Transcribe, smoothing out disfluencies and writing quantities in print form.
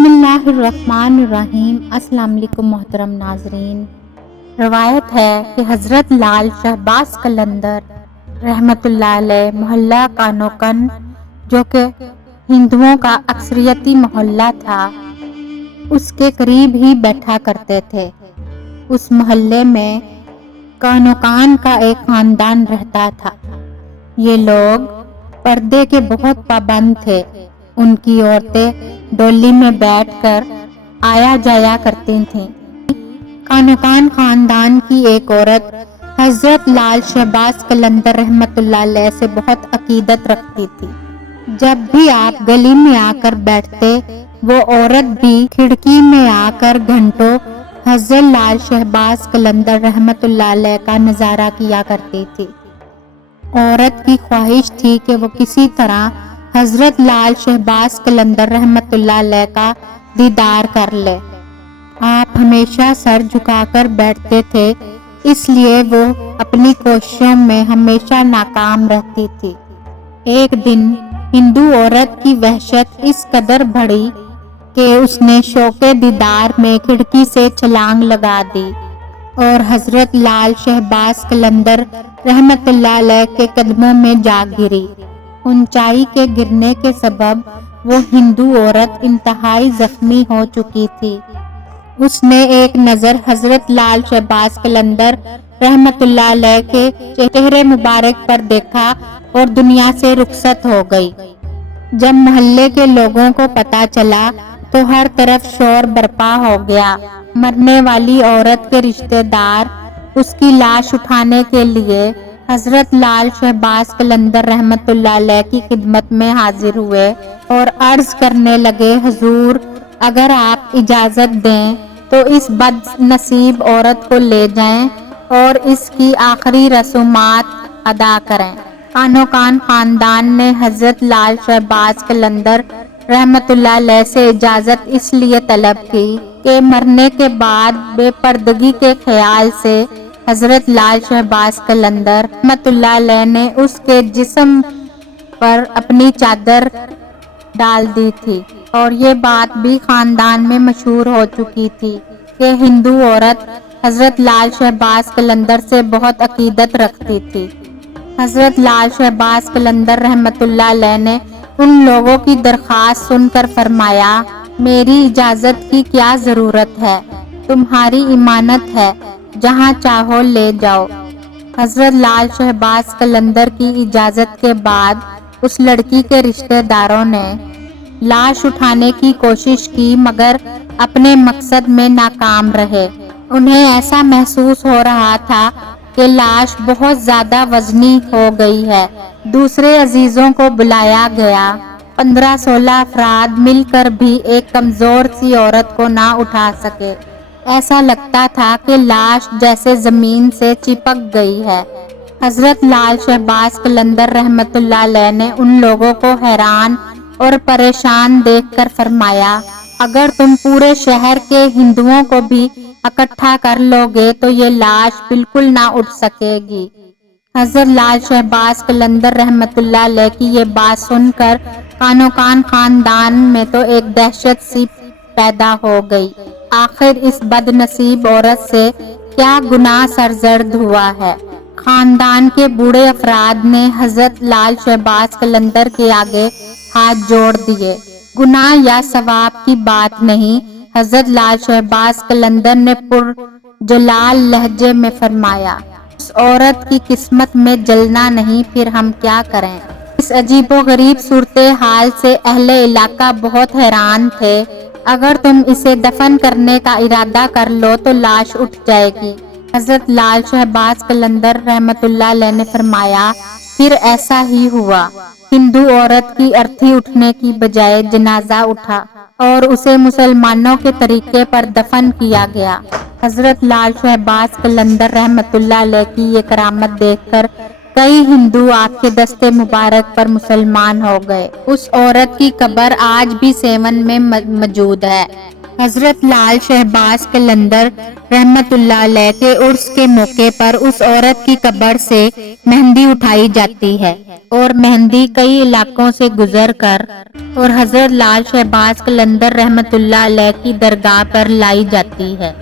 بسم اللہ الرحمن الرحیم۔ السلام علیکم محترم ناظرین۔ روایت ہے کہ حضرت لال شہباز قلندر رحمت اللہ علیہ محلہ کانوکن، جو کہ ہندوؤں کا اکثریتی محلہ تھا، اس کے قریب ہی بیٹھا کرتے تھے۔ اس محلے میں کانوکان کا ایک خاندان رہتا تھا۔ یہ لوگ پردے کے بہت پابند تھے۔ ان کی عورتیں ڈولی میں بیٹھ کر آیا جایا کرتی تھیں۔ کانوکان خاندان کی ایک عورت حضرت لال شہباز قلندر رحمت اللہ علیہ سے بہت عقیدت رکھتی تھی۔ جب بھی آپ گلی میں آ کر بیٹھتے، وہ عورت بھی کھڑکی میں آ کر گھنٹوں حضرت لال شہباز قلندر رحمت اللہ علیہ کا نظارہ کیا کرتی تھی۔ عورت کی خواہش تھی کہ وہ کسی طرح حضرت لال شہباز قلندر رحمت اللہ علیہ کا دیدار کر لے۔ آپ ہمیشہ سر جھکا کر بیٹھتے تھے، اس لیے وہ اپنی کوششوں میں ہمیشہ ناکام رہتی تھی۔ ایک دن ہندو عورت کی وحشت اس قدر بڑھی کہ اس نے شوق دیدار میں کھڑکی سے چھلانگ لگا دی اور حضرت لال شہباز قلندر رحمت اللہ علیہ کے قدموں میں جا گری۔ اونچائی کے گرنے کے سبب وہ ہندو عورت انتہائی زخمی ہو چکی تھی۔ اس نے ایک نظر حضرت لال شہباز قلندر رحمت اللہ علیہ کے چہرے مبارک پر دیکھا اور دنیا سے رخصت ہو گئی۔ جب محلے کے لوگوں کو پتہ چلا تو ہر طرف شور برپا ہو گیا۔ مرنے والی عورت کے رشتہ دار اس کی لاش اٹھانے کے لیے حضرت لال شہباز قلندر رحمت اللہ علیہ کی خدمت میں حاضر ہوئے اور عرض کرنے لگے، حضور، اگر آپ اجازت دیں تو اس بد نصیب عورت کو لے جائیں اور اس کی آخری رسومات ادا کریں۔ کانوکان خاندان نے حضرت لال شہباز قلندر رحمت اللہ علیہ سے اجازت اس لیے طلب کی کہ مرنے کے بعد بے پردگی کے خیال سے حضرت لال شہباز قلندر رحمت اللہ علیہ نے اس کے جسم پر اپنی چادر ڈال دی تھی، اور یہ بات بھی خاندان میں مشہور ہو چکی تھی کہ ہندو عورت حضرت لال شہباز قلندر سے بہت عقیدت رکھتی تھی۔ حضرت لال شہباز قلندر رحمت اللہ علیہ نے ان لوگوں کی درخواست سن کر فرمایا، میری اجازت کی کیا ضرورت ہے، تمہاری امانت ہے، جہاں چاہو لے جاؤ۔ حضرت لال شہباز قلندر کی اجازت کے بعد اس لڑکی کے رشتہ داروں نے لاش اٹھانے کی کوشش کی، مگر اپنے مقصد میں ناکام رہے۔ انہیں ایسا محسوس ہو رہا تھا کہ لاش بہت زیادہ وزنی ہو گئی ہے۔ دوسرے عزیزوں کو بلایا گیا۔ 15-16 افراد مل کر بھی ایک کمزور سی عورت کو نہ اٹھا سکے۔ ایسا لگتا تھا کہ لاش جیسے زمین سے چپک گئی ہے۔ حضرت لال شہباز قلندر رحمت اللہ علیہ نے ان لوگوں کو حیران اور پریشان دیکھ کر فرمایا، اگر تم پورے شہر کے ہندوؤں کو بھی اکٹھا کر لو گے تو یہ لاش بالکل نہ اٹھ سکے گی۔ حضرت لال شہباز قلندر رحمت اللہ علیہ کی یہ بات سن کر کانوکان خاندان میں تو ایک دہشت سی پیدا ہو گئی۔ آخر اس بد نصیب عورت سے کیا گناہ سرزد ہوا ہے؟ خاندان کے بوڑھے افراد نے حضرت لال شہباز قلندر کے آگے ہاتھ جوڑ دیے۔ گناہ یا ثواب کی بات نہیں، حضرت لال شہباز قلندر نے پرجلال لہجے میں فرمایا، اس عورت کی قسمت میں جلنا نہیں، پھر ہم کیا کریں؟ اس عجیب و غریب صورتحال سے اہل علاقہ بہت حیران تھے۔ اگر تم اسے دفن کرنے کا ارادہ کر لو تو لاش اٹھ جائے گی۔ حضرت لال شہباز قلندر رحمت اللہ علیہ نے فرمایا، پھر ایسا ہی ہوا۔ ہندو عورت کی ارتھی اٹھنے کی بجائے جنازہ اٹھا اور اسے مسلمانوں کے طریقے پر دفن کیا گیا۔ حضرت لال شہباز قلندر رحمت اللہ علیہ کی یہ کرامت دیکھ کر کئی ہندو آپ کے دستے مبارک پر مسلمان ہو گئے۔ اس عورت کی قبر آج بھی سیون میں موجود ہے۔ حضرت لال شہباز قلندر رحمت اللہ علیہ کے عرس کے موقع پر اس عورت کی قبر سے مہندی اٹھائی جاتی ہے اور مہندی کئی علاقوں سے گزر کر اور حضرت لال شہباز قلندر رحمت اللہ علیہ کی درگاہ پر لائی جاتی ہے۔